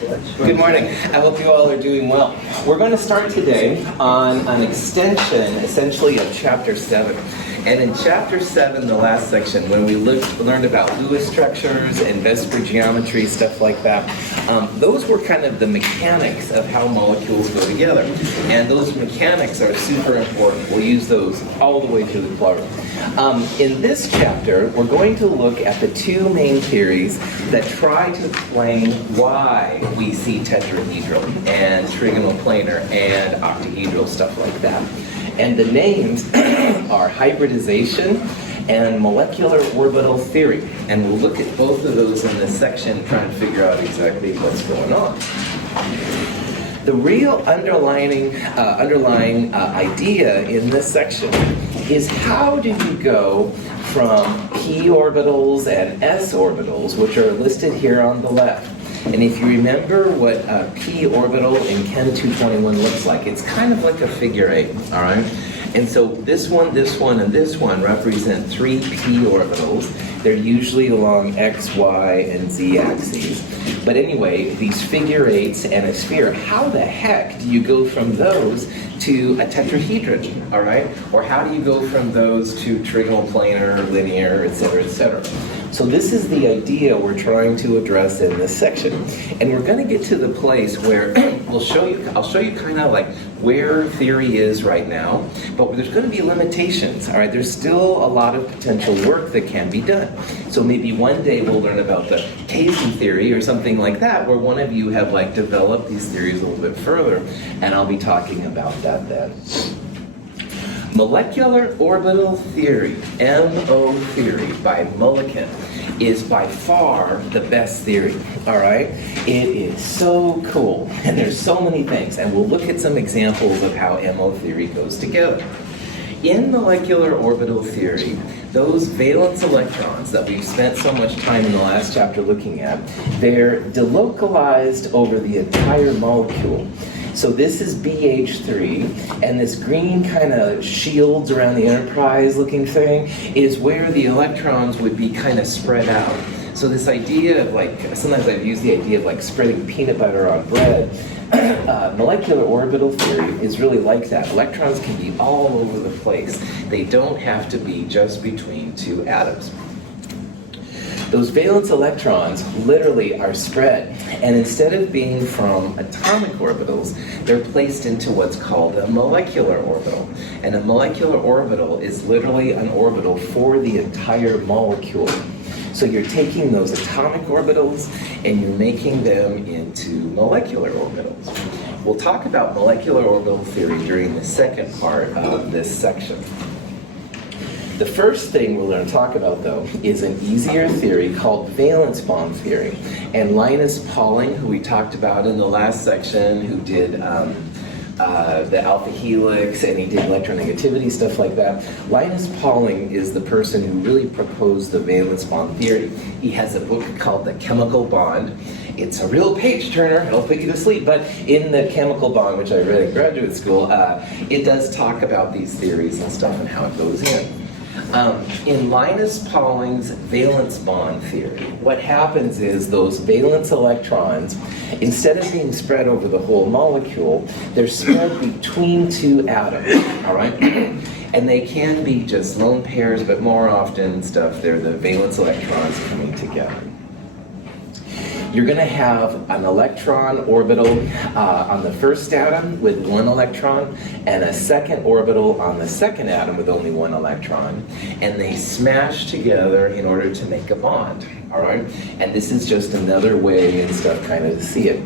Good morning. I hope you all are doing well. We're going to start today on an extension, essentially, of Chapter 7. And in Chapter 7, the last section, when we learned about Lewis structures and Vesper geometry, stuff like that, those were kind of the mechanics of how molecules go together. And those mechanics are super important. We'll use those all the way through the plural. In this chapter, we're going to look at the two main theories that try to explain why we see tetrahedral and trigonoplanar and octahedral, stuff like that. And the names are hybridization and molecular orbital theory. And we'll look at both of those in this section, trying to figure out exactly what's going on. The real underlying idea in this section is how do you go from p orbitals and s orbitals, which are listed here on the left. And if you remember what a p orbital in Chem 221 looks like, it's kind of like a figure eight, all right? And so this one, and this one represent three p orbitals. They're usually along x, y, and z axes. But anyway, these figure eights and a sphere, how the heck do you go from those to a tetrahedron, all right? Or how do you go from those to trigonoplanar, linear, et cetera, et cetera? So this is the idea we're trying to address in this section. And we're going to get to the place where I'll show you kind of like where theory is right now, but there's going to be limitations, all right? There's still a lot of potential work that can be done. So maybe one day we'll learn about the Casey theory or something like that, where one of you have like developed these theories a little bit further, and I'll be talking about that then. Molecular orbital theory, MO theory, by Mulliken, is by far the best theory, all right? It is so cool, and there's so many things, and we'll look at some examples of how MO theory goes together. In molecular orbital theory, those valence electrons that we've spent so much time in the last chapter looking at, they're delocalized over the entire molecule. So this is BH3, and this green kind of shields around the Enterprise looking thing is where the electrons would be kind of spread out. So this idea of like, sometimes I've used the idea of like spreading peanut butter on bread. Molecular orbital theory is really like that. Electrons can be all over the place. They don't have to be just between two atoms. Those valence electrons literally are spread, and instead of being from atomic orbitals, they're placed into what's called a molecular orbital. And a molecular orbital is literally an orbital for the entire molecule. So you're taking those atomic orbitals and you're making them into molecular orbitals. We'll talk about molecular orbital theory during the second part of this section. The first thing we're going to talk about, though, is an easier theory called valence bond theory. And Linus Pauling, who we talked about in the last section, who did the alpha helix, and he did electronegativity, stuff like that. Linus Pauling is the person who really proposed the valence bond theory. He has a book called The Chemical Bond. It's a real page-turner, it'll put you to sleep, but in The Chemical Bond, which I read in graduate school, it does talk about these theories and stuff and how it goes in. In Linus Pauling's valence bond theory, what happens is those valence electrons, instead of being spread over the whole molecule, they're spread between two atoms, all right? And they can be just lone pairs, but more often they're the valence electrons coming together. You're going to have an electron orbital on the first atom with one electron, and a second orbital on the second atom with only one electron. And they smash together in order to make a bond, all right? And this is just another way and stuff kind of to see it.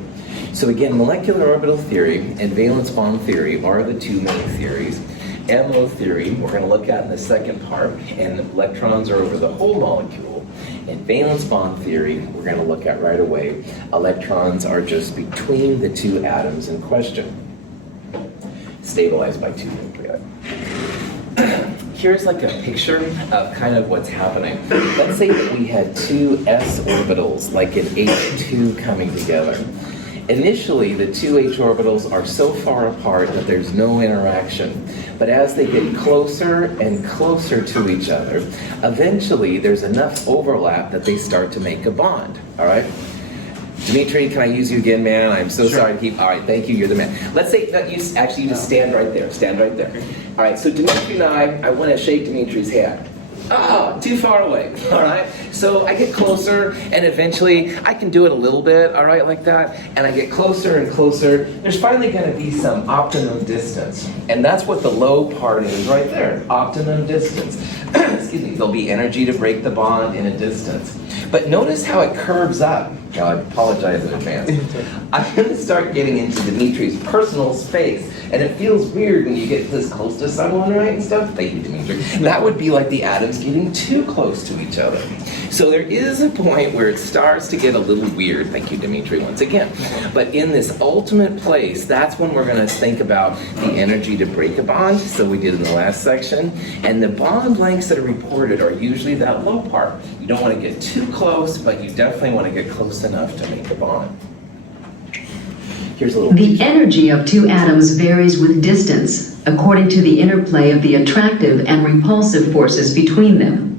So again, molecular orbital theory and valence bond theory are the two main theories. MO theory, we're going to look at in the second part, and electrons are over the whole molecule. In valence bond theory, we're going to look at right away, electrons are just between the two atoms in question, stabilized by two nuclei. Here's like a picture of kind of what's happening. Let's say that we had two s orbitals, like an H2 coming together. Initially, the two H orbitals are so far apart that there's no interaction. But as they get closer and closer to each other, eventually there's enough overlap that they start to make a bond, all right? Dimitri, can I use you again, man? I'm so Sure. sorry to keep. All right, thank you. You're the man. Let's say that you just stand right there. Stand right there. All right. So Dimitri and I want to shake Dimitri's hand. Oh, too far away. All right. So I get closer, and eventually I can do it a little bit. All right, like that. And I get closer and closer. There's finally going to be some optimum distance, and that's what the low part is right there. Optimum distance. Excuse me. There'll be energy to break the bond in a distance. But notice how it curves up. Now, I apologize in advance. I'm going to start getting into Dimitri's personal space, and it feels weird when you get this close to someone, right, and stuff. Thank you, Dimitri. That would be like the atoms getting too close to each other. So there is a point where it starts to get a little weird. Thank you, Dimitri, once again. But in this ultimate place, that's when we're going to think about the energy to break a bond, so we did in the last section. And the bond lengths that are reported are usually that low part. You don't want to get too close, but you definitely want to get close enough to make a bond. Here's a little. The energy of two atoms varies with distance, according to the interplay of the attractive and repulsive forces between them.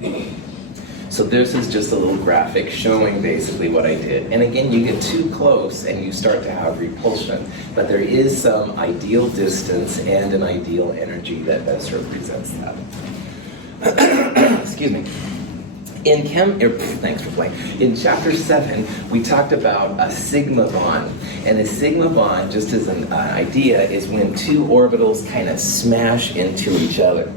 So this is just a little graphic showing basically what I did. And again, you get too close and you start to have repulsion. But there is some ideal distance and an ideal energy that best represents that. Excuse me. Thanks for playing. In chapter 7, we talked about a sigma bond. And a sigma bond, just as an idea, is when two orbitals kind of smash into each other.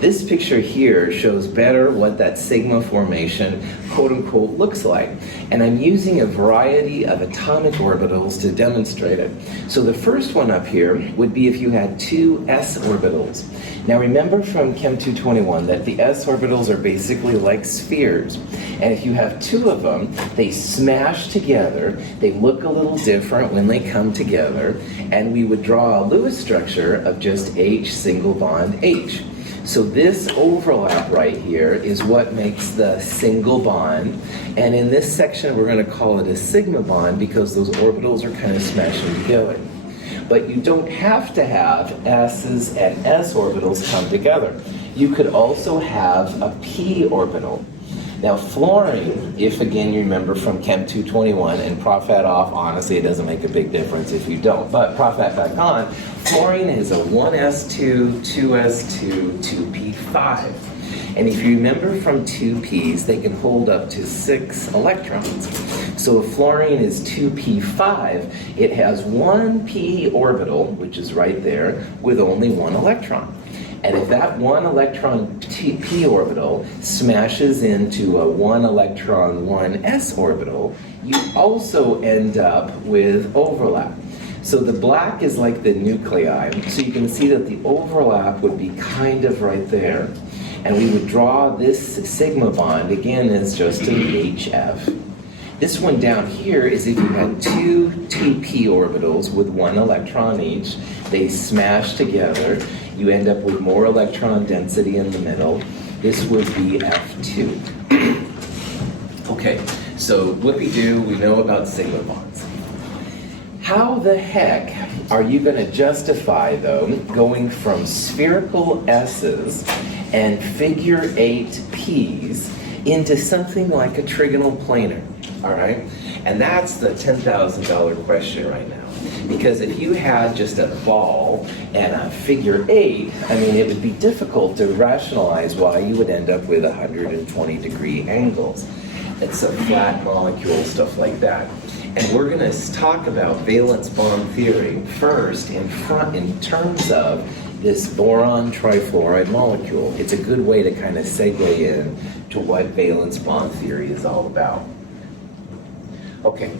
This picture here shows better what that sigma formation, quote unquote, looks like. And I'm using a variety of atomic orbitals to demonstrate it. So the first one up here would be if you had two s orbitals. Now remember from Chem 221 that the s orbitals are basically like spheres. And if you have two of them, they smash together. They look a little different when they come together. And we would draw a Lewis structure of just H single bond H. So this overlap right here is what makes the single bond. And in this section, we're going to call it a sigma bond because those orbitals are kind of smashing together. But you don't have to have s's and s orbitals come together. You could also have a p orbital. Now fluorine, if again you remember from Chem 221, and Prof hat off, honestly it doesn't make a big difference if you don't, but Prof hat back on, fluorine is a 1s2, 2s2, 2p5. And if you remember from 2p's, they can hold up to 6 electrons. So if fluorine is 2p5, it has one p orbital, which is right there, with only one electron. And if that one electron p orbital smashes into a 1 electron 1s orbital, you also end up with overlap. So the black is like the nuclei. So you can see that the overlap would be kind of right there. And we would draw this sigma bond, again, as just an HF. This one down here is if you had two 2p orbitals with 1 electron each, they smash together, you end up with more electron density in the middle. This would be F2. Okay, so what we do, we know about sigma bonds. How the heck are you going to justify, though, going from spherical S's and figure 8 P's into something like a trigonal planar? All right? And that's the $10,000 question right now. Because if you had just a ball and a figure 8, I mean, it would be difficult to rationalize why you would end up with 120-degree angles. It's a flat molecule, stuff like that. And we're going to talk about valence bond theory first in terms of this boron trifluoride molecule. It's a good way to kind of segue in to what valence bond theory is all about. Okay,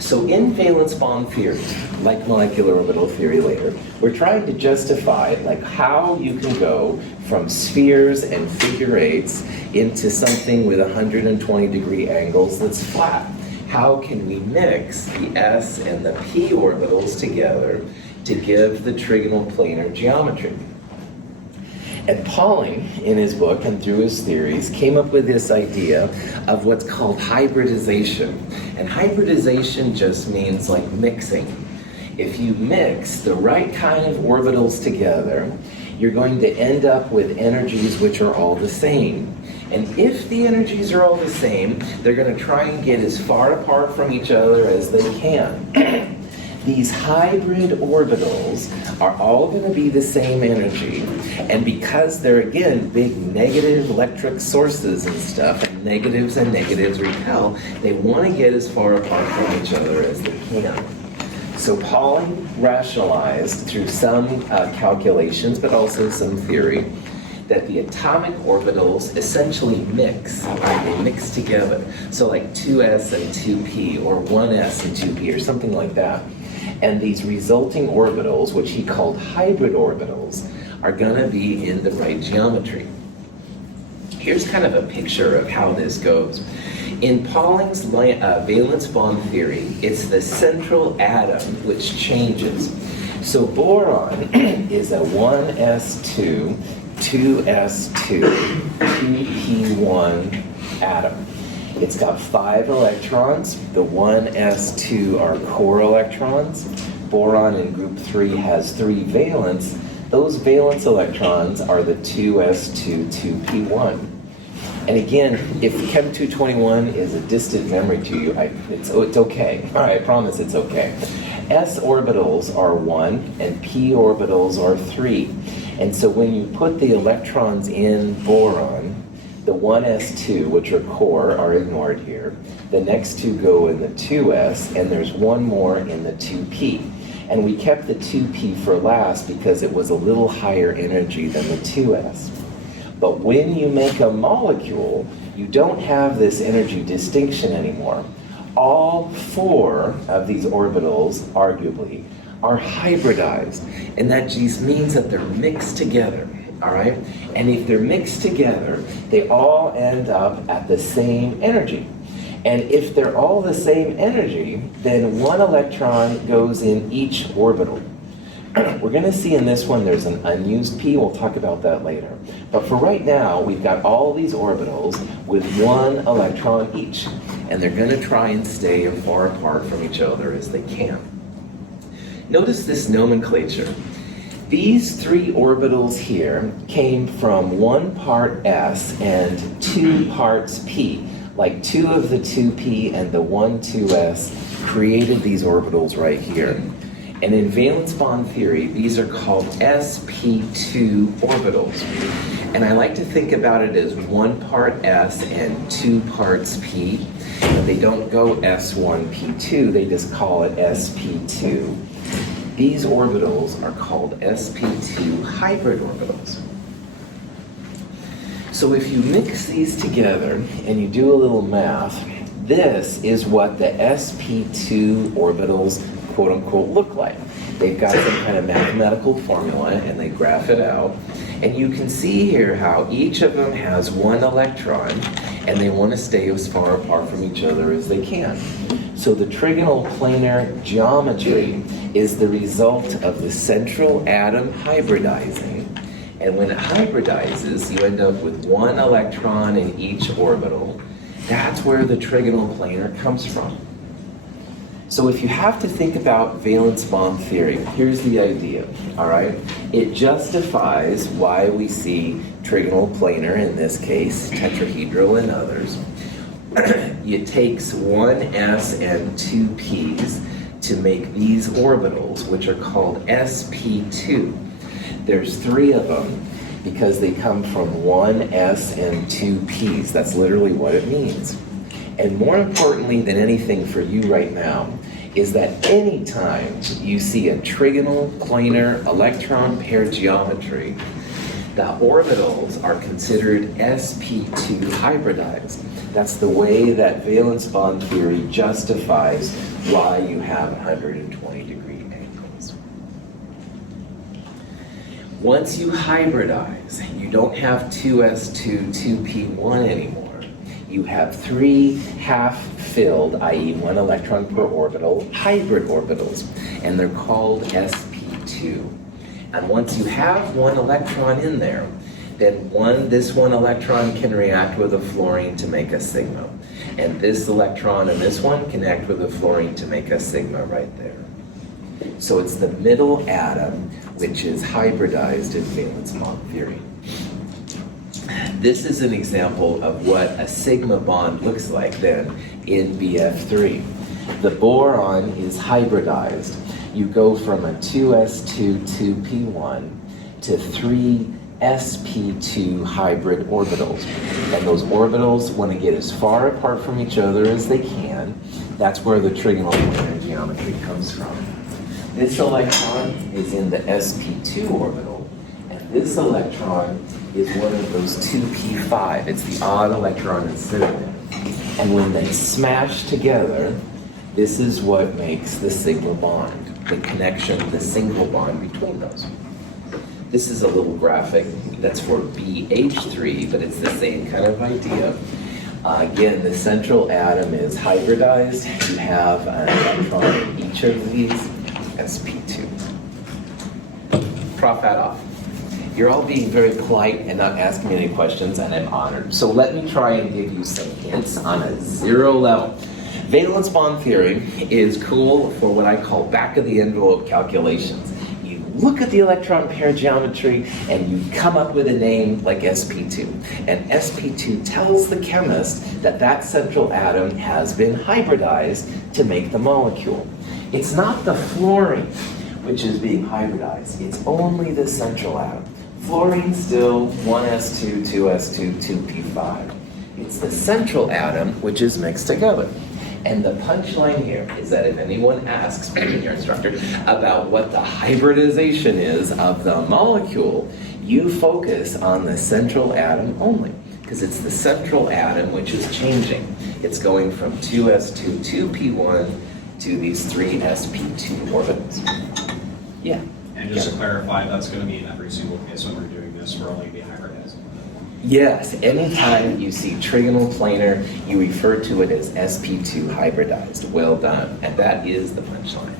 so in valence bond theory, like molecular orbital theory later, we're trying to justify like how you can go from spheres and figure 8s into something with 120-degree angles that's flat. How can we mix the s and the p orbitals together to give the trigonal planar geometry? And Pauling, in his book and through his theories, came up with this idea of what's called hybridization. And hybridization just means like mixing. If you mix the right kind of orbitals together, you're going to end up with energies which are all the same. And if the energies are all the same, they're going to try and get as far apart from each other as they can. These hybrid orbitals are all going to be the same energy, and because they're, again, big negative electric sources and stuff, and negatives repel, they want to get as far apart from each other as they can. So Pauling rationalized through some calculations, but also some theory, that the atomic orbitals essentially mix, right? They mix together. So like 2s and 2p, or 1s and 2p, or something like that. And these resulting orbitals, which he called hybrid orbitals, are going to be in the right geometry. Here's kind of a picture of how this goes. In Pauling's valence bond theory, it's the central atom which changes. So boron is a 1s2, 2s2, 2p1 atom. It's got 5 electrons. The 1s2 are core electrons. Boron in group 3 has 3 valence. Those valence electrons are the 2s2, 2p1. And again, if Chem 221 is a distant memory to you, it's okay. I promise it's okay. S orbitals are 1 and p orbitals are 3. And so when you put the electrons in boron, the 1s2, which are core, are ignored here. The next 2 go in the 2s, and there's 1 more in the 2p. And we kept the 2p for last because it was a little higher energy than the 2s. But when you make a molecule, you don't have this energy distinction anymore. All 4 of these orbitals, arguably, are hybridized. And that just means that they're mixed together. All right? And if they're mixed together, they all end up at the same energy. And if they're all the same energy, then 1 electron goes in each orbital. We're going to see in this one there's an unused p. We'll talk about that later. But for right now, we've got all these orbitals with 1 electron each. And they're going to try and stay as far apart from each other as they can. Notice this nomenclature. These 3 orbitals here came from 1 part s and 2 parts p. Like 2 of the 2p and the 1 2s created these orbitals right here. And in valence bond theory, these are called sp2 orbitals. And I like to think about it as 1 part s and 2 parts p. But they don't go s1p2, they just call it sp2. These orbitals are called sp2 hybrid orbitals. So if you mix these together and you do a little math, this is what the sp2 orbitals, quote unquote, look like. They've got some kind of mathematical formula and they graph it out. And you can see here how each of them has 1 electron and they want to stay as far apart from each other as they can. So the trigonal planar geometry is the result of the central atom hybridizing. And when it hybridizes, you end up with 1 electron in each orbital. That's where the trigonal planar comes from. So if you have to think about valence bond theory, here's the idea, all right? It justifies why we see trigonal planar, in this case, tetrahedral and others. It takes 1s and 2 p's to make these orbitals, which are called sp2. There's 3 of them because they come from 1s and 2 p's. That's literally what it means. And more importantly than anything for you right now is that anytime you see a trigonal planar electron pair geometry, the orbitals are considered sp2 hybridized. That's the way that valence bond theory justifies why you have 120-degree angles. Once you hybridize, you don't have 2s2, 2p1 anymore. You have 3 half-filled, i.e. 1 electron per orbital, hybrid orbitals, and they're called sp2. And once you have 1 electron in there, then this one electron can react with a fluorine to make a sigma. And this electron and this one can act with a fluorine to make a sigma right there. So it's the middle atom which is hybridized in valence bond theory. This is an example of what a sigma bond looks like then in BF3. The boron is hybridized. You go from a 2s2 2p1 to 3 sp2 hybrid orbitals. And those orbitals want to get as far apart from each other as they can. That's where the trigonal planar geometry comes from. This electron is in the sp2 orbital, and this electron is one of those 2p5. It's the odd electron instead of it. And when they smash together, this is what makes the sigma bond, the connection, the single bond between those. This is a little graphic that's for BH3, but it's the same kind of idea. Again, the central atom is hybridized. You have an electron in each of these, sp2. Prof hat off. You're all being very polite and not asking me any questions, and I'm honored. So let me try and give you some hints on a zero level. Valence bond theory is cool for what I call back-of-the-envelope calculations. You look at the electron pair geometry and you come up with a name like sp2. And sp2 tells the chemist that that central atom has been hybridized to make the molecule. It's not the fluorine which is being hybridized. It's only the central atom. Fluorine still 1s2, 2s2, 2p5. It's the central atom which is mixed together. And the punchline here is that if anyone asks your instructor about what the hybridization is of the molecule, you focus on the central atom only, because it's the central atom which is changing. It's going from 2s2, 2p1 to these 3 sp2 orbitals. Yeah. And just to clarify, that's going to be in every single case when we're doing this, we're only being hybridized. Yes, anytime you see trigonal planar, you refer to it as sp2 hybridized. Well done. And that is the punchline.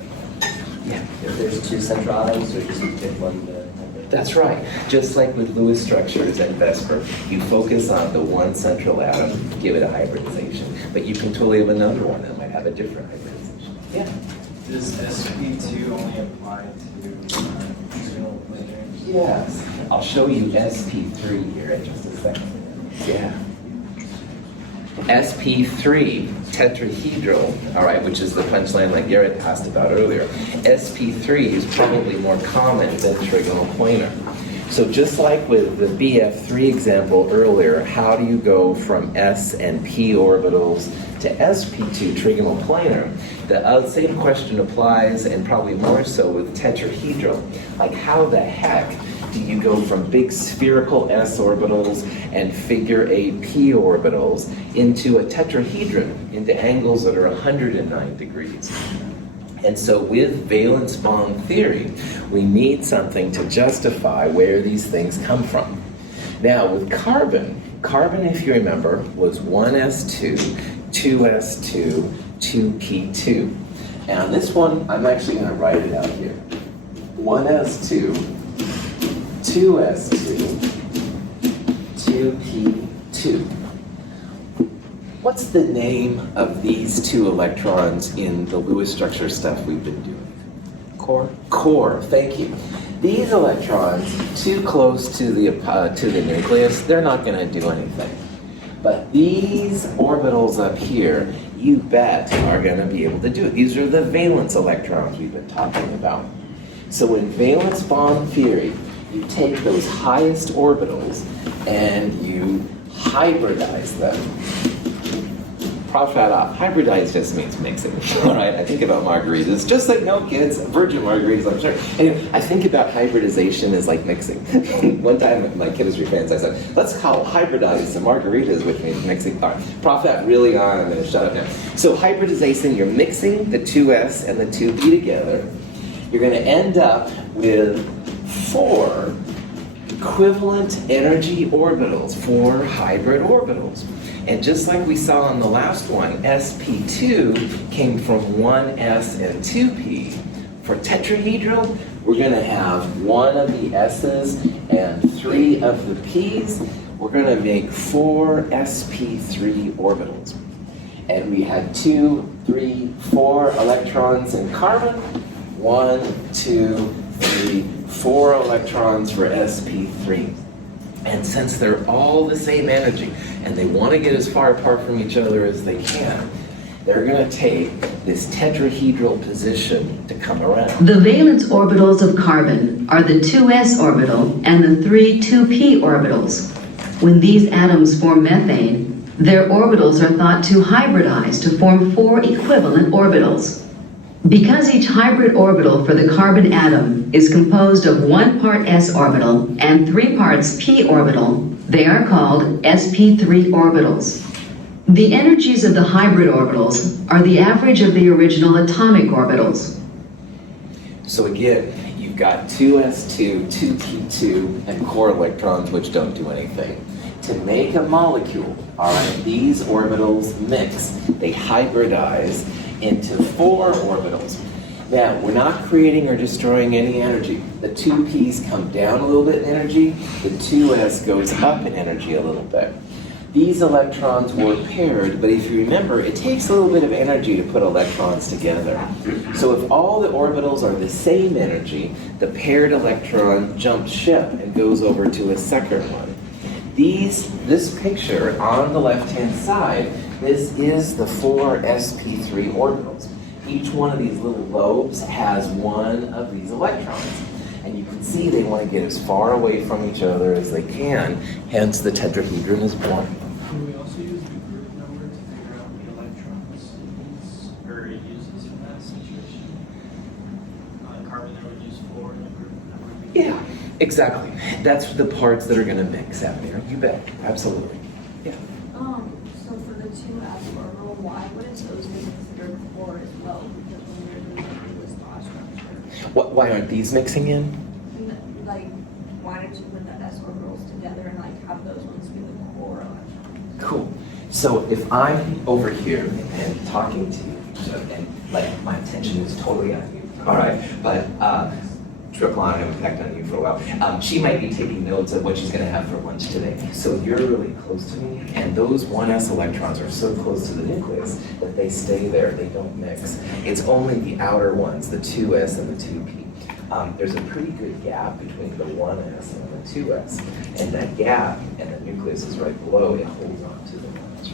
Yeah. If there's two central atoms, we just pick one to hybridize. That's right. Just like with Lewis structures and Vesper, you focus on the one central atom, give it a hybridization. But you can totally have another one that might have a different hybridization. Yeah. Does sp2 only apply to trigonal planar? Yes. I'll show you sp3 here in just a second. Yeah. sp3, tetrahedral, all right, which is the punchline like Garrett asked about earlier. sp3 is probably more common than trigonal planar. So just like with the BF3 example earlier, how do you go from s and p orbitals to sp2 trigonal planar? The same question applies, and probably more so with tetrahedral. Like, how the heck do you go from big spherical s orbitals and figure eight p orbitals into a tetrahedron, into angles that are 109 degrees? And so with valence bond theory, we need something to justify where these things come from. Now with carbon, if you remember, was 1s2, 2s2, 2p2. And on this one, I'm actually going to write it out here. 1s2, 2s2, 2p2. What's the name of these two electrons in the Lewis structure stuff we've been doing? Core? Core, thank you. These electrons, too close to the nucleus, they're not going to do anything. But these orbitals up here, you bet, are going to be able to do it. These are the valence electrons we've been talking about. So in valence bond theory, you take those highest orbitals and you hybridize them. Prof hat off. Hybridize just means mixing. All right, I think about margaritas, just like no kids, virgin margaritas, I'm sure. Anyway, I think about hybridization as like mixing. One time my chemistry friends, I said, let's call hybridize some margaritas with me, mixing. All right, Prof hat really on, I'm going to shut up now. So hybridization, you're mixing the 2s and the 2p together. You're going to end up with 4 equivalent energy orbitals, 4 hybrid orbitals. And just like we saw on the last one, sp2 came from 1s and 2p. For tetrahedral, we're going to have 1 of the s's and 3 of the p's. We're going to make 4 sp3 orbitals. And we had 2, 3, 4 electrons in carbon. 1, 2, 3, 4 electrons for sp3. And since they're all the same energy, and they want to get as far apart from each other as they can, they're going to take this tetrahedral position to come around. The valence orbitals of carbon are the 2s orbital and the 3 2p orbitals. When these atoms form methane, their orbitals are thought to hybridize to form 4 equivalent orbitals. Because each hybrid orbital for the carbon atom is composed of 1 part s orbital and 3 parts p orbital, they are called sp3 orbitals. The energies of the hybrid orbitals are the average of the original atomic orbitals. So again, you've got 2s2, 2p2, and core electrons which don't do anything. To make a molecule, all right, these orbitals mix. They hybridize into 4 orbitals. Now, we're not creating or destroying any energy. The 2p's come down a little bit in energy. The 2s goes up in energy a little bit. These electrons were paired, but if you remember, it takes a little bit of energy to put electrons together. So if all the orbitals are the same energy, the paired electron jumps ship and goes over to a second one. This picture on the left-hand side, this is the 4 sp3 orbitals. Each one of these little lobes has one of these electrons. And you can see they want to get as far away from each other as they can, hence the tetrahedron is born. Can we also use the group number to figure out the electrons it uses in that situation? On carbon, there would use 4 and the group number would be Yeah, exactly. That's the parts that are going to mix out there. You bet. Absolutely. Yeah. So for the 2s orbital, why wouldn't those be considered 4 as well? Because when we were doing the star structure, Why aren't these mixing in? like, why don't you put the s orbitals together and like have those ones be the core electrons? Cool. So if I'm over here and talking to you, and like my attention is totally on you, all right, but Triplon, I haven't pecked on you for a while. She might be taking notes of what she's going to have for lunch today. So you're really close to me, and those 1s electrons are so close to the nucleus that they stay there, they don't mix. It's only the outer ones, the 2s and the 2p. There's a pretty good gap between the 1s and the 2s, and that gap and the nucleus is right below, it holds on to the 1s.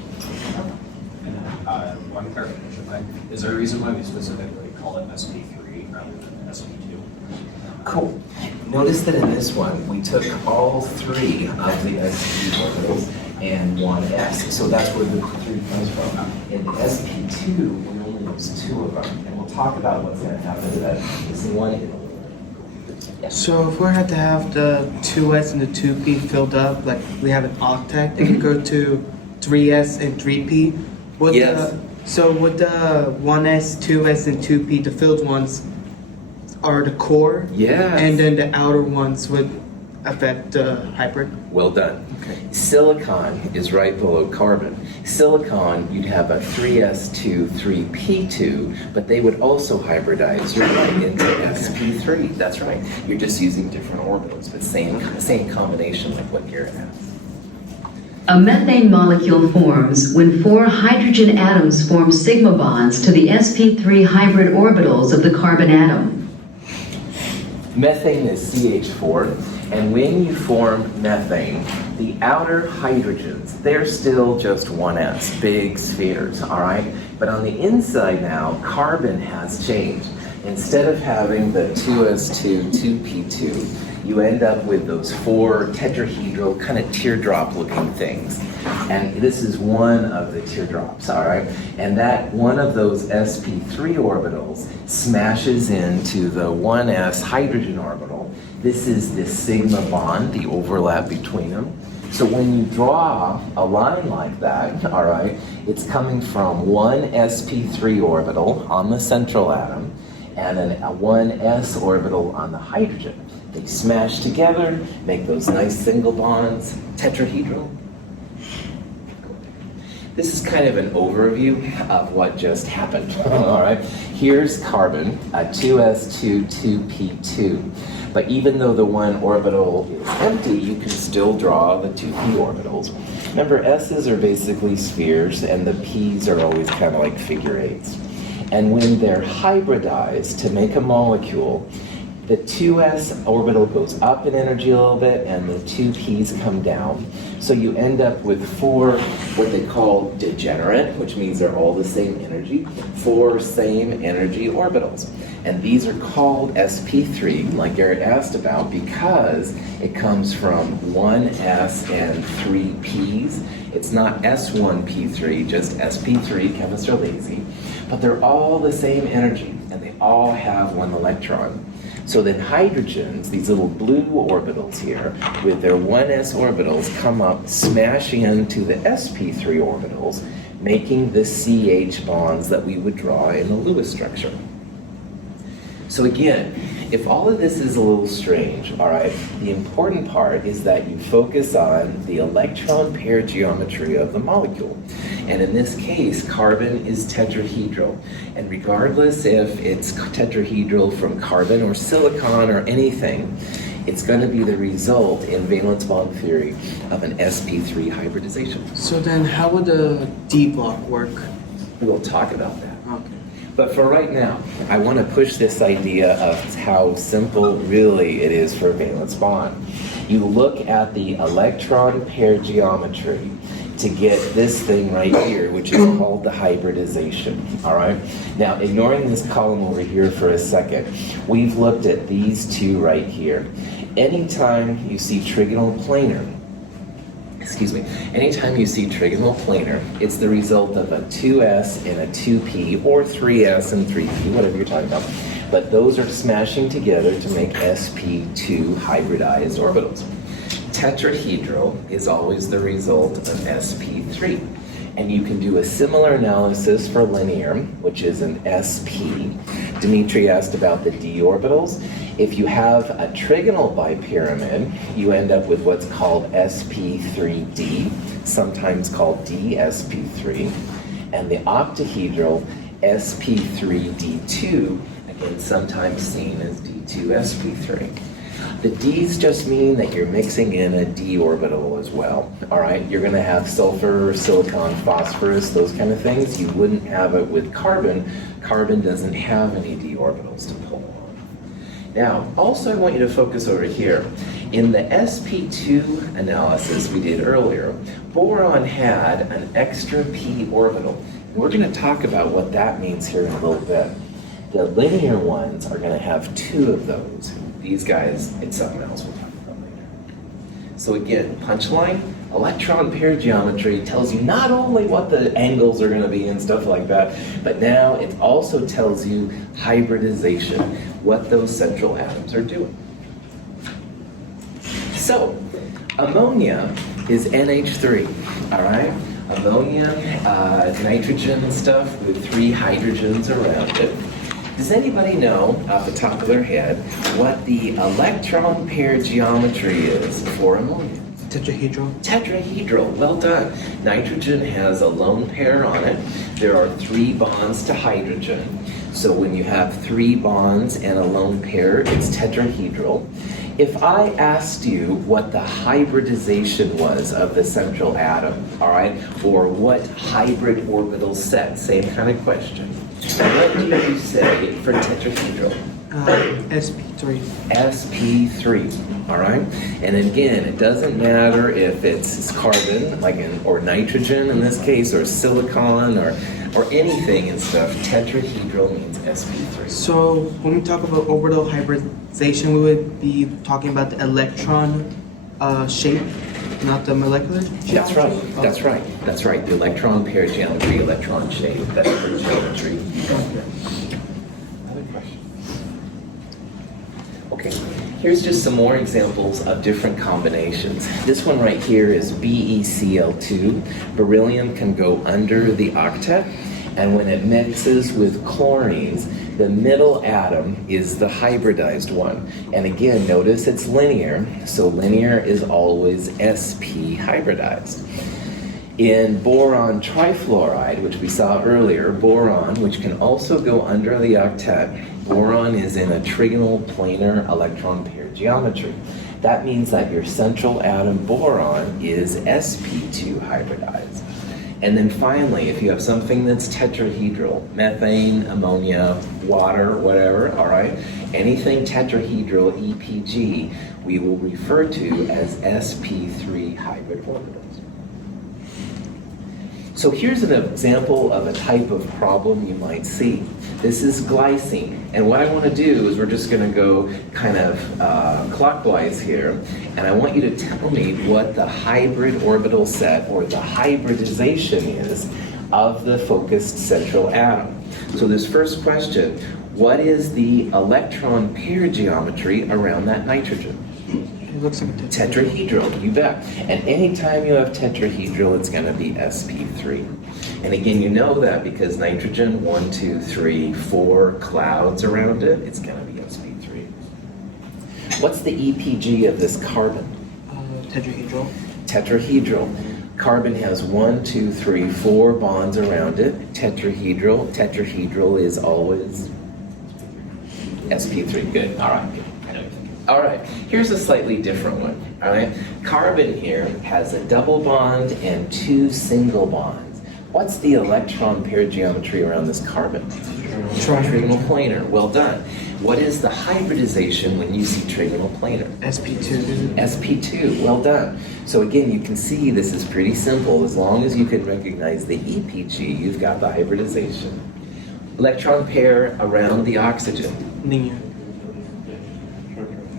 And one clarification thing, is there a reason why we specifically call it sp3 rather than sp2? Cool. Notice that in this one, we took all 3 of the sp orbitals and 1s. So that's where the 3 comes from. In the sp2, we only use 2 of them. And we'll talk about what's going to happen to that missing one in a little bit. Yes. So if we had to have the 2s and the 2p filled up, like we have an octet, it could go to 3s and 3p. Yes. So would the 1s, 2s, and 2p, the filled ones, are the core? Yes. And then the outer ones would affect the hybrid? Well done. Okay. Silicon is right below carbon. Silicon, you'd have a 3s2, 3p2, but they would also hybridize. You're right into sp3. That's right. You're just using different orbitals, but same combination like what Garrett has. A methane molecule forms when 4 hydrogen atoms form sigma bonds to the sp3 hybrid orbitals of the carbon atom. Methane is CH4, and when you form methane, the outer hydrogens, they're still just 1s, big spheres, all right? But on the inside now, carbon has changed. Instead of having the 2s2, 2p2, you end up with those 4 tetrahedral kind of teardrop looking things. And this is one of the teardrops, all right? And that one of those sp3 orbitals smashes into the 1s hydrogen orbital. This is the sigma bond, the overlap between them. So when you draw a line like that, all right, it's coming from one sp3 orbital on the central atom and a 1s orbital on the hydrogen. They smash together, make those nice single bonds, tetrahedral. This is kind of an overview of what just happened, all right? Here's carbon, a 2s2, 2p2. But even though the one orbital is empty, you can still draw the 2p orbitals. Remember, s's are basically spheres, and the p's are always kind of like figure eights. And when they're hybridized to make a molecule, The 2s orbital goes up in energy a little bit, and the 2p's come down. So you end up with 4 what they call degenerate, which means they're all the same energy, 4 same energy orbitals. And these are called sp3, like Garrett asked about, because it comes from 1s and 3 p's. It's not s1p3, just sp3, chemists are lazy. But they're all the same energy, and they all have 1 electron. So then hydrogens, these little blue orbitals here, with their 1s orbitals, come up smashing into the sp3 orbitals, making the CH bonds that we would draw in the Lewis structure. So again, if all of this is a little strange, all right, the important part is that you focus on the electron pair geometry of the molecule. And in this case, carbon is tetrahedral. And regardless if it's tetrahedral from carbon or silicon or anything, it's going to be the result in valence bond theory of an sp3 hybridization. So then how would the D block work? We'll talk about that. Okay. But for right now, I want to push this idea of how simple really it is for a valence bond. You look at the electron pair geometry to get this thing right here, which is called the hybridization, all right? Now, ignoring this column over here for a second, we've looked at these two right here. Anytime you see trigonal planar, anytime you see trigonal planar, it's the result of a 2s and a 2p, or 3s and 3p, whatever you're talking about. But those are smashing together to make sp2 hybridized orbitals. Tetrahedral is always the result of sp3. And you can do a similar analysis for linear, which is an sp. Dimitri asked about the d orbitals. If you have a trigonal bipyramid, you end up with what's called sp3d, sometimes called dsp3, and the octahedral sp3d2, again sometimes seen as d2sp3. The D's just mean that you're mixing in a d orbital as well, all right? You're going to have sulfur, silicon, phosphorus, those kind of things. You wouldn't have it with carbon. Carbon doesn't have any d orbitals to pull on. Now, also I want you to focus over here. In the sp2 analysis we did earlier, boron had an extra p orbital. And we're going to talk about what that means here in a little bit. The linear ones are going to have 2 of those. These guys, it's something else we'll talk about later. So again, punchline, electron pair geometry tells you not only what the angles are going to be and stuff like that, but now it also tells you hybridization, what those central atoms are doing. So, ammonia is NH3, all right? Ammonia, nitrogen and stuff with 3 hydrogens around it. Does anybody know, off the top of their head, what the electron pair geometry is for ammonia? Tetrahedral. Tetrahedral, well done. Nitrogen has a lone pair on it. There are 3 bonds to hydrogen. So when you have 3 bonds and a lone pair, it's tetrahedral. If I asked you what the hybridization was of the central atom, all right, or what hybrid orbital set, same kind of question, what do you say for tetrahedral? sp3. sp3, all right? And again, it doesn't matter if it's carbon, or nitrogen in this case, or silicon, or anything and stuff. Tetrahedral means sp3. So when we talk about orbital hybridization, we would be talking about the electron shape, not the molecular geometry? That's right, that's right, that's right. The electron pair geometry, electron shape, that's for geometry. Other questions? Okay, here's just some more examples of different combinations. This one right here is BeCl2. Beryllium can go under the octet, and when it mixes with chlorines, the middle atom is the hybridized one. And again, notice it's linear, so linear is always sp hybridized. In boron trifluoride, which we saw earlier, boron, which can also go under the octet, boron is in a trigonal planar electron pair geometry. That means that your central atom boron is sp2 hybridized. And then finally, if you have something that's tetrahedral, methane, ammonia, water, whatever, all right, Anything tetrahedral EPG, we will refer to as sp3 hybrid orbitals. So here's an example of a type of problem you might see. This is glycine, and what I want to do is we're just going to go kind of clockwise here, and I want you to tell me what the hybrid orbital set or the hybridization is of the focused central atom. So this first question, what is the electron pair geometry around that nitrogen? It looks like a Tetrahedral, you bet. And anytime you have tetrahedral, it's going to be sp3. And again, you know that because nitrogen, 1, 2, 3, 4 clouds around it, it's going to be sp3. What's the EPG of this carbon? Tetrahedral. Tetrahedral. Carbon has 1, 2, 3, 4 bonds around it. Tetrahedral. Tetrahedral is always sp3. Good. All right. All right, here's a slightly different one, all right? Carbon here has a double bond and 2 single bonds. What's the electron pair geometry around this carbon? Trigonal planar, well done. What is the hybridization when you see trigonal planar? sp2. sp2, well done. So again, you can see this is pretty simple. As long as you can recognize the EPG, you've got the hybridization. Electron pair around the oxygen. Linear.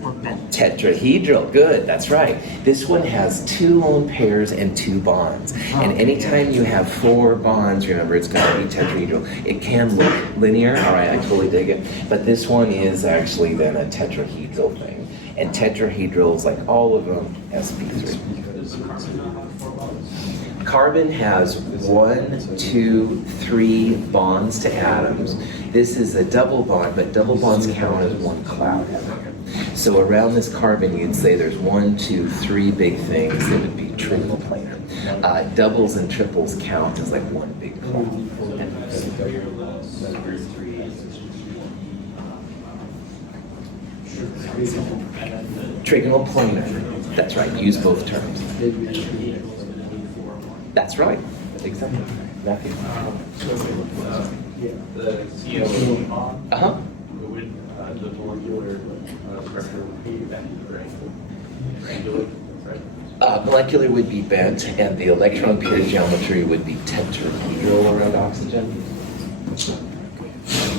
Or bent. Tetrahedral, good, that's right. This one has 2 lone pairs and 2 bonds. And anytime you have 4 bonds, remember it's going to be tetrahedral. It can look linear, all right, I totally dig it. But this one is actually then a tetrahedral thing. And tetrahedrals, like all of them, sp3. Does the carbon not have 4 bonds? Carbon has 1, 2, 3 bonds to atoms. This is a double bond, but double bonds count as 1 cloud. So around this carbon, you'd say there's 1, 2, 3 big things that would be trigonal planar. Doubles and triples count as like 1 big cloud. Trigonal planar. That's right. Use both terms. That's right. Exactly. Matthew. The CO bond, Uh-huh. would the molecular structure would be bent, right? Triangular, right? Molecular would be bent, and the electron pair geometry would be tetrahedral around oxygen.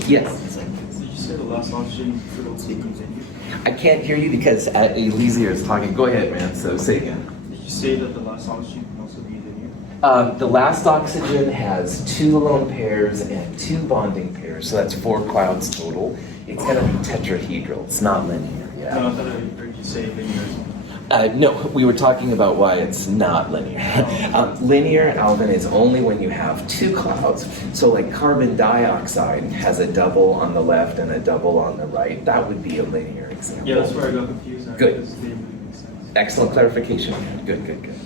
Yes. Did you say the last oxygen could also be continued? I can't hear you because Elysia is talking. Go ahead, man. So say again. Did you say that the last oxygen can also be linear? The last oxygen has 2 lone pairs and 2 bonding pairs, so that's 4 clouds total. It's going to be tetrahedral. It's not linear. No, Yeah. I thought I heard you say linear. No, we were talking about why it's not linear. Linear, Alvin, is only when you have 2 clouds. So like carbon dioxide has a double on the left and a double on the right. That would be a linear example. Yeah, that's where I got confused. Good. Because they really make sense. Excellent clarification. Good, good, good.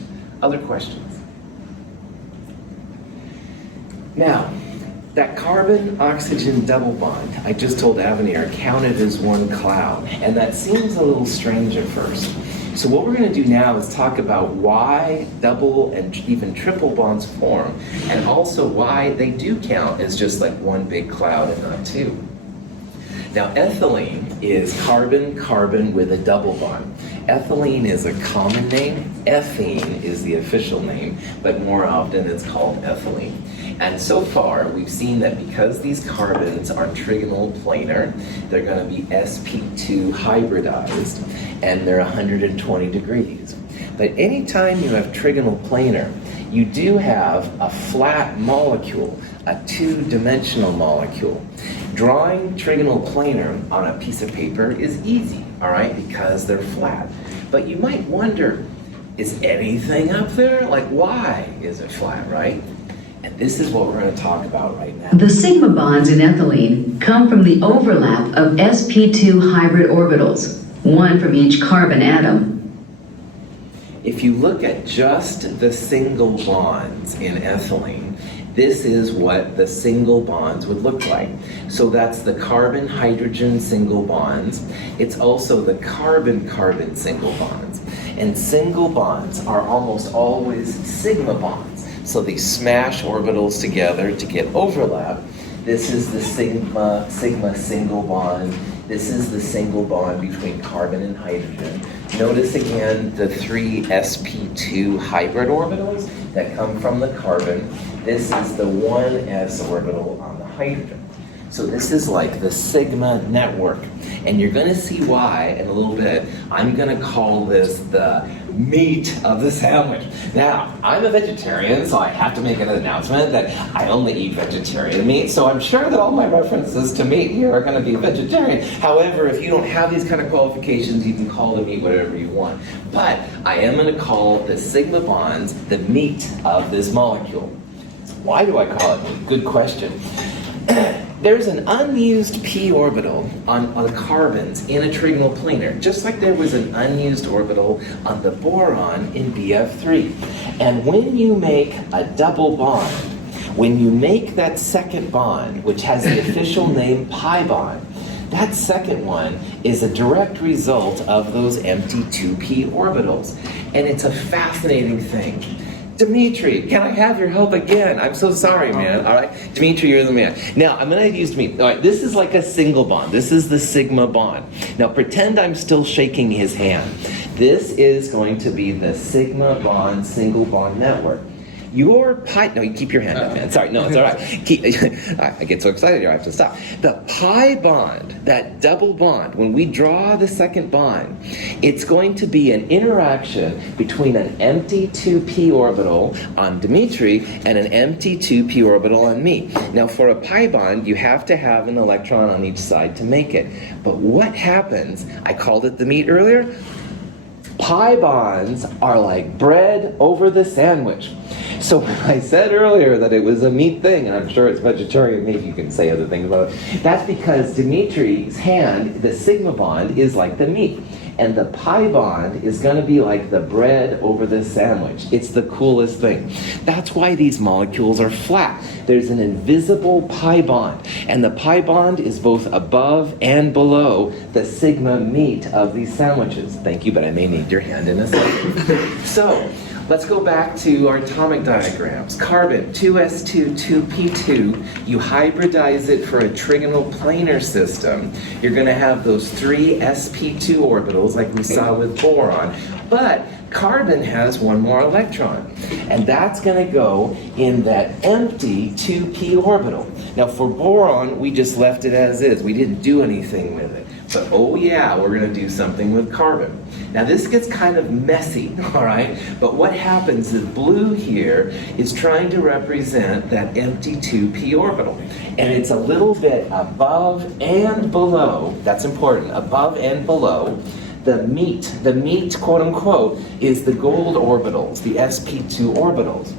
Other questions? Now, that carbon-oxygen double bond, I just told Avenir, counted as 1 cloud, and that seems a little strange at first. So what we're going to do now is talk about why double and even triple bonds form, and also why they do count as just like 1 big cloud and not 2. Now, ethylene is carbon-carbon with a double bond. Ethylene is a common name. Ethene is the official name, but more often it's called ethylene. And so far, we've seen that because these carbons are trigonal planar, they're going to be sp2 hybridized, and they're 120 degrees. But anytime you have trigonal planar, you do have a flat molecule, a 2-dimensional molecule. Drawing trigonal planar on a piece of paper is easy, all right, because they're flat. But you might wonder, is anything up there? Like, why is it flat, right? And this is what we're going to talk about right now. The sigma bonds in ethylene come from the overlap of sp2 hybrid orbitals, 1 from each carbon atom. If you look at just the single bonds in ethylene, this is what the single bonds would look like. So that's the carbon-hydrogen single bonds. It's also the carbon-carbon single bonds. And single bonds are almost always sigma bonds. So they smash orbitals together to get overlap. This is the sigma single bond. This is the single bond between carbon and hydrogen. Notice again the 3 sp2 hybrid orbitals that come from the carbon. This is the 1s orbital on the hydrogen. So this is like the sigma network. And you're going to see why in a little bit. I'm going to call this the meat of the sandwich. Now, I'm a vegetarian, so I have to make an announcement that I only eat vegetarian meat, so I'm sure that all my references to meat here are going to be vegetarian. However, if you don't have these kind of qualifications, you can call the meat whatever you want. But I am going to call the sigma bonds the meat of this molecule. Why do I call it meat? Good question. There's an unused p orbital on the carbons in a trigonal planar, just like there was an unused orbital on the boron in BF3. And when you make a double bond, when you make that second bond, which has the official name pi bond, that second one is a direct result of those empty 2p orbitals. And it's a fascinating thing. Dimitri, can I have your help again? I'm so sorry, man. All right, Dimitri, you're the man. Now, I'm going to use Dimitri. All right, this is like a single bond. This is the sigma bond. Now, pretend I'm still shaking his hand. This is going to be the sigma bond, single bond network. Your pi, no, you keep your hand up, man. Sorry, no, it's all right. I get so excited here, I have to stop. The pi bond, that double bond, when we draw the second bond, it's going to be an interaction between an empty 2p orbital on Dimitri and an empty 2p orbital on me. Now, for a pi bond, you have to have an electron on each side to make it. But what happens, I called it the meat earlier, pi bonds are like bread over the sandwich. So when I said earlier that it was a meat thing, and I'm sure it's vegetarian, maybe you can say other things about it, that's because Dimitri's hand, the sigma bond, is like the meat. And the pi bond is going to be like the bread over the sandwich. It's the coolest thing. That's why these molecules are flat. There's an invisible pi bond. And the pi bond is both above and below the sigma meat of these sandwiches. Thank you, but I may need your hand in a second. So, let's go back to our atomic diagrams. Carbon, 2s2, 2p2. You hybridize it for a trigonal planar system. You're going to have those 3 sp2 orbitals like we saw with boron. But carbon has one more electron. And that's going to go in that empty 2p orbital. Now for boron, we just left it as is. We didn't do anything with it. But oh yeah, we're going to do something with carbon. Now this gets kind of messy, all right? But what happens is blue here is trying to represent that empty 2p orbital. And it's a little bit above and below, that's important, above and below. The meat, quote unquote, is the gold orbitals, the sp2 orbitals.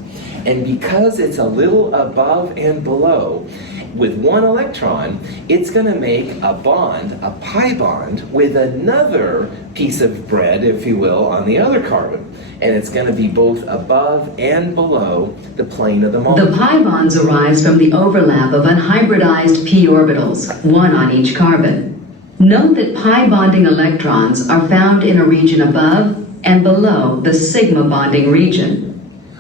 And because it's a little above and below, with one electron, it's going to make a bond, a pi bond, with another piece of bread, if you will, on the other carbon. And it's going to be both above and below the plane of the molecule. The pi bonds arise from the overlap of unhybridized p orbitals, one on each carbon. Note that pi bonding electrons are found in a region above and below the sigma bonding region.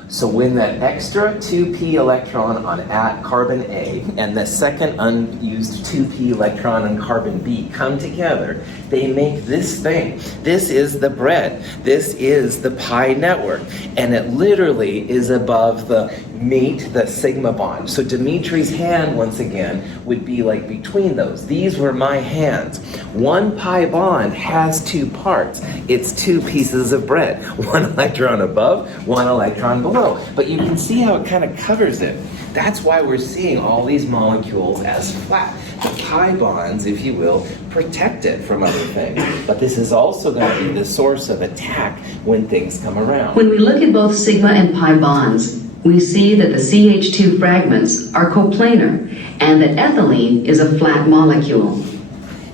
So when that extra 2p electron on carbon A and the second unused 2p electron on carbon B come together, they make this thing. This is the bread. This is the pi network. And it literally is above the meet the sigma bond. So Dimitri's hand, once again, would be like between those. These were my hands. One pi bond has two parts. It's two pieces of bread. One electron above, one electron below. But you can see how it kind of covers it. That's why we're seeing all these molecules as flat. The pi bonds, if you will, protect it from other things. But this is also going to be the source of attack when things come around. When we look at both sigma and pi bonds, we see that the CH2 fragments are coplanar and that ethylene is a flat molecule.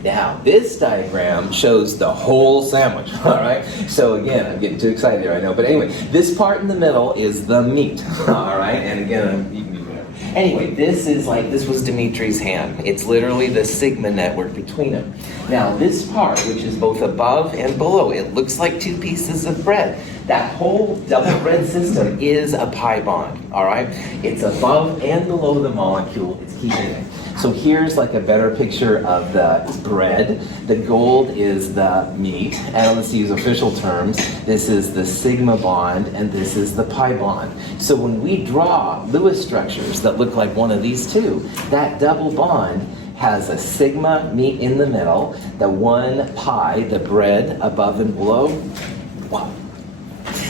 Now, this diagram shows the whole sandwich, all right? So again, I'm getting too excited here, I know. But anyway, this part in the middle is the meat, all right? And again, you can do whatever. Anyway, this was Dimitri's hand. It's literally the sigma network between them. Now, this part, which is both above and below, it looks like two pieces of bread. That whole double bread system is a pi bond, all right? It's above and below the molecule. It's keeping it. So here's like a better picture of the bread. The gold is the meat, and let's use official terms. This is the sigma bond, and this is the pi bond. So when we draw Lewis structures that look like one of these two, that double bond has a sigma meat in the middle, the one pi, the bread above and below. Wow.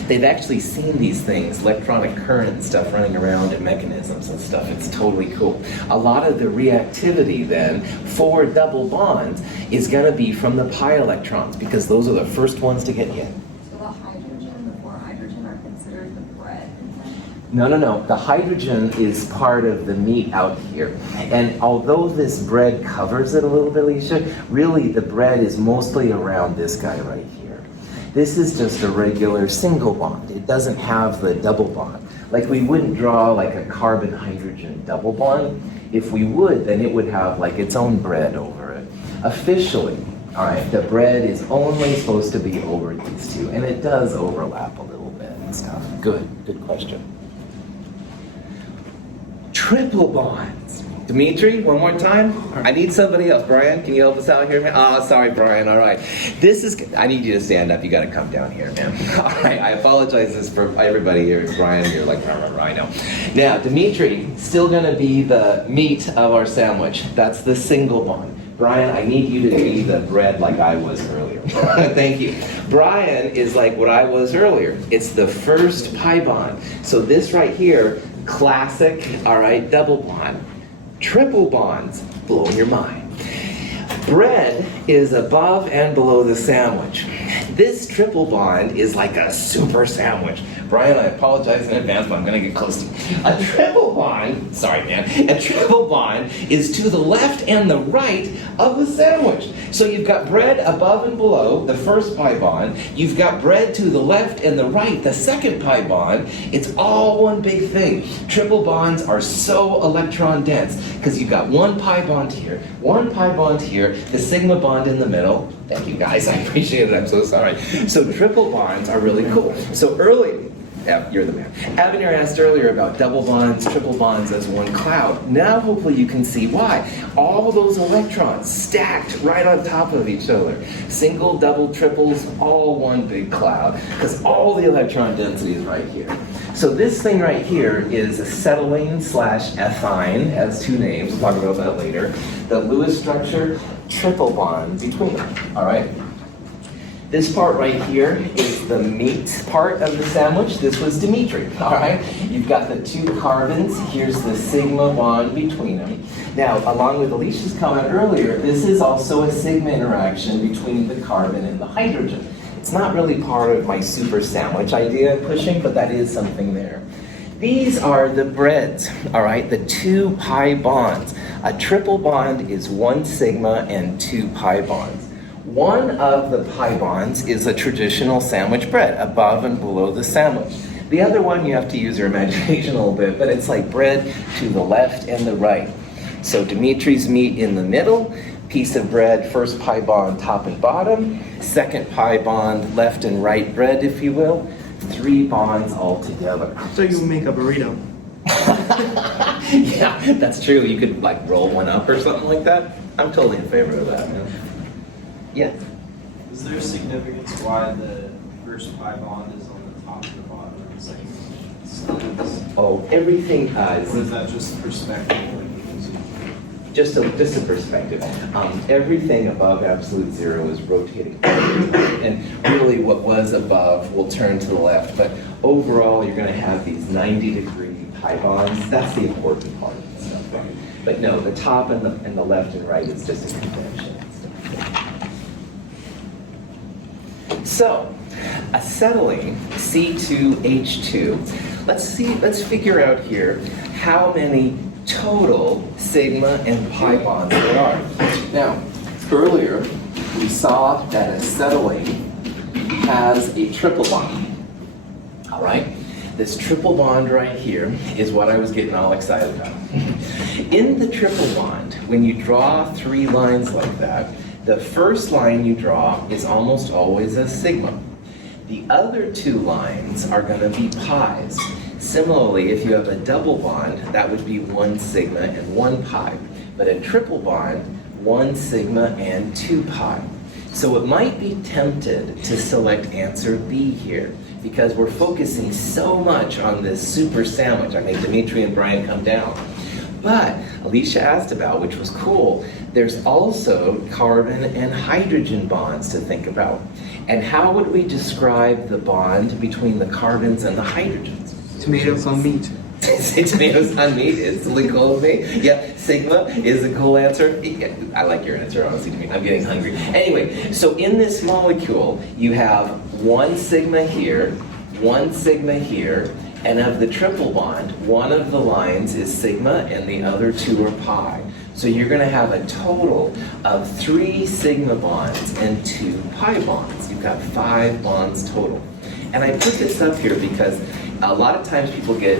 They've actually seen these things, electronic current and stuff running around in mechanisms and stuff. It's totally cool. A lot of the reactivity then for double bonds is going to be from the pi electrons because those are the first ones to get hit. So the hydrogen, the four hydrogen are considered the bread. No. The hydrogen is part of the meat out here. And although this bread covers it a little bit, Alicia, really the bread is mostly around this guy right here. This is just a regular single bond. It doesn't have the double bond. Like we wouldn't draw like a carbon-hydrogen double bond. If we would, then it would have like its own bread over it. Officially, all right, the bread is only supposed to be over these two, and it does overlap a little bit and stuff. Good question. Triple bonds. Dimitri, one more time. I need somebody else. Brian, can you help us out here, man? Oh, sorry, Brian. All right. I need you to stand up. You got to come down here, man. All right. I apologize this for everybody here. Brian, you're like, I know. Now, Dimitri, still going to be the meat of our sandwich. That's the single bond. Brian, I need you to be the bread like I was earlier. Thank you. Brian is like what I was earlier. It's the first pi bond. So this right here, classic, all right, double bond. Triple bonds, blowing your mind. Bread is above and below the sandwich. This triple bond is like a super sandwich. Brian, I apologize in advance, but I'm going to get close to you. A triple bond, sorry man, a triple bond is to the left and the right of the sandwich. So you've got bread above and below, the first pi bond. You've got bread to the left and the right, the second pi bond. It's all one big thing. Triple bonds are so electron dense because you've got one pi bond here, one pi bond here, the sigma bond in the middle. Thank you guys, I appreciate it, I'm so sorry. So triple bonds are really cool. So early, yeah, you're the man. Avenir asked earlier about double bonds, triple bonds as one cloud. Now hopefully you can see why. All those electrons stacked right on top of each other. Single, double, triples, all one big cloud. Because all the electron density is right here. So this thing right here is acetylene/ethine, has two names, we'll talk about that later. The Lewis structure, triple bond between them, all right? This part right here is the meat part of the sandwich. This was Dimitri, all right? You've got the two carbons. Here's the sigma bond between them. Now, along with Alicia's comment earlier, this is also a sigma interaction between the carbon and the hydrogen. It's not really part of my super sandwich idea I'm pushing, but that is something there. These are the breads, all right? The two pi bonds. A triple bond is one sigma and two pi bonds. One of the pi bonds is a traditional sandwich bread, above and below the sandwich. The other one, you have to use your imagination a little bit, but it's like bread to the left and the right. So Dimitri's meat in the middle, piece of bread, first pi bond top and bottom, second pi bond left and right bread, if you will, three bonds all together. So you make a burrito. Yeah, that's true. You could like roll one up or something like that. I'm totally in favor of that, man. Yeah. Is there significance why the first pi bond is on the top and the bottom of the second? Oh, everything Or is that just perspective? just a perspective. Everything above absolute zero is rotating, and really what was above will turn to the left. But overall, you're going to have these 90-degree pi bonds. That's the important part of the stuff. But no, the top and the left and right is just a convention. So, acetylene, C2H2. Let's figure out here how many total sigma and pi bonds there are. Now, earlier we saw that acetylene has a triple bond. All right? This triple bond right here is what I was getting all excited about. In the triple bond, when you draw three lines like that, the first line you draw is almost always a sigma. The other two lines are going to be pi's. Similarly, if you have a double bond, that would be one sigma and one pi. but a triple bond, 1 sigma and 2 pi. So it might be tempted to select answer B here, because we're focusing so much on this super sandwich. I made Dimitri and Brian come down. But Alicia asked about, which was cool, there's also carbon and hydrogen bonds to think about. And how would we describe the bond between the carbons and the hydrogens? Tomatoes on meat. Say tomatoes on meat is really cool with me. Yeah, sigma is a cool answer. Yeah, I like your answer, honestly, to me. I'm getting hungry. Anyway, so in this molecule, you have 1 sigma here, 1 sigma here, and of the triple bond, one of the lines is sigma and the other 2 are pi. So you're going to have a total of 3 sigma bonds and 2 pi bonds. You've got 5 bonds total. And I put this up here because a lot of times people get,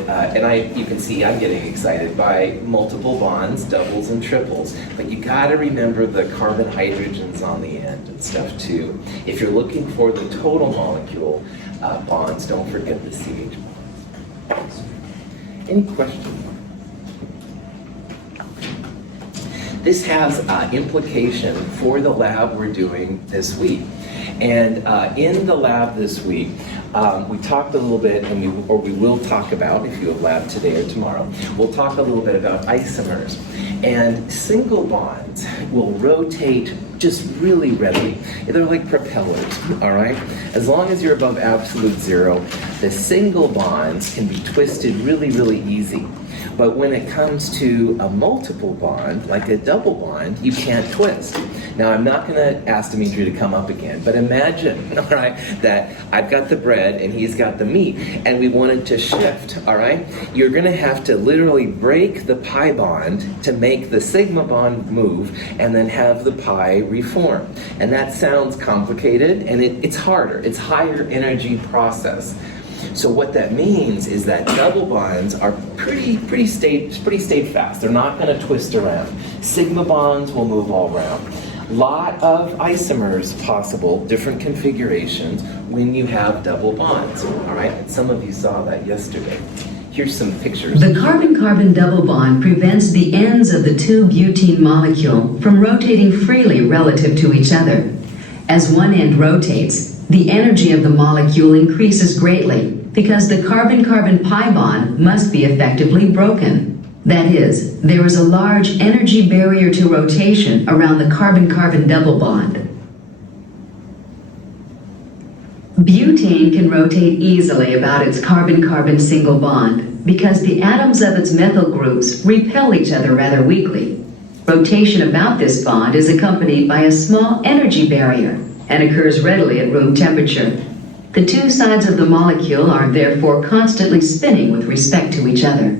you can see I'm getting excited by multiple bonds, doubles and triples, but you gotta remember the carbon hydrogens on the end and stuff too. If you're looking for the total molecule bonds, don't forget the CH bonds. Any questions? This has implication for the lab we're doing this week. And in the lab this week, we talked a little bit, we will talk about, if you have lab today or tomorrow, we'll talk a little bit about isomers. And single bonds will rotate just really readily. They're like propellers, all right? As long as you're above absolute 0, the single bonds can be twisted really, really easy. But when it comes to a multiple bond, like a double bond, you can't twist. Now, I'm not going to ask Dimitri to come up again, but imagine, all right, that I've got the bread and he's got the meat, and we wanted to shift, all right? You're going to have to literally break the pi bond to make the sigma bond move and then have the pi reform. And that sounds complicated, and it's harder. It's higher energy process. So what that means is that double bonds are pretty steadfast. They're not going to twist around. Sigma bonds will move all around. Lot of isomers possible, different configurations when you have double bonds. All right, and some of you saw that yesterday. Here's some pictures. The carbon-carbon double bond prevents the ends of the 2-butene molecule from rotating freely relative to each other. As one end rotates, the energy of the molecule increases greatly because the carbon-carbon pi bond must be effectively broken. That is, there is a large energy barrier to rotation around the carbon-carbon double bond. Butane can rotate easily about its carbon-carbon single bond because the atoms of its methyl groups repel each other rather weakly. Rotation about this bond is accompanied by a small energy barrier and occurs readily at room temperature. The two sides of the molecule are therefore constantly spinning with respect to each other.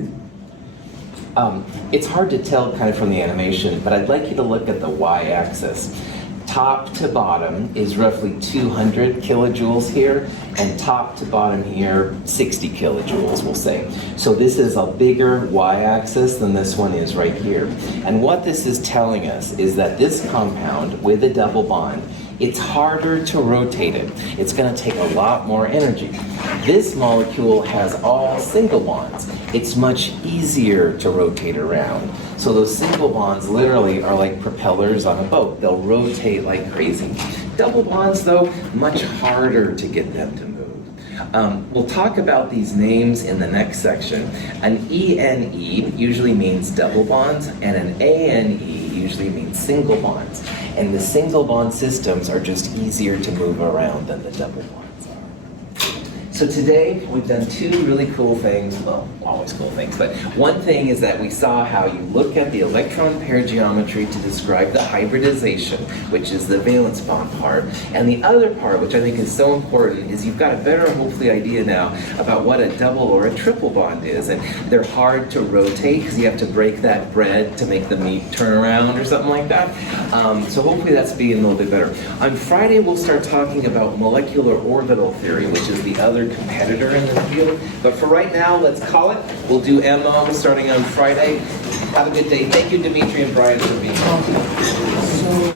It's hard to tell kind of from the animation, but I'd like you to look at the y-axis. Top to bottom is roughly 200 kilojoules here, and top to bottom here, 60 kilojoules, we'll say. So this is a bigger y-axis than this one is right here. And what this is telling us is that this compound with a double bond, it's harder to rotate it. It's going to take a lot more energy. This molecule has all single bonds. It's much easier to rotate around. So those single bonds literally are like propellers on a boat. They'll rotate like crazy. Double bonds, though, much harder to get them to move. We'll talk about these names in the next section. An ENE usually means double bonds, and an ANE usually means single bonds. And the single bond systems are just easier to move around than the double bonds are. So today, we've done two really cool things, well, always cool things, but one thing is that we saw how you look at the electron pair geometry to describe the hybridization, which is the valence bond part. And the other part, which I think is so important, is you've got a better, hopefully, idea now about what a double or a triple bond is. And they're hard to rotate because you have to break that bread to make the meat turn around or something like that. So hopefully that's being a little bit better. On Friday, we'll start talking about molecular orbital theory, which is the other competitor in the field. But for right now, let's call it. We'll do MO starting on Friday. Have a good day. Thank you, Dimitri and Brian, for being here.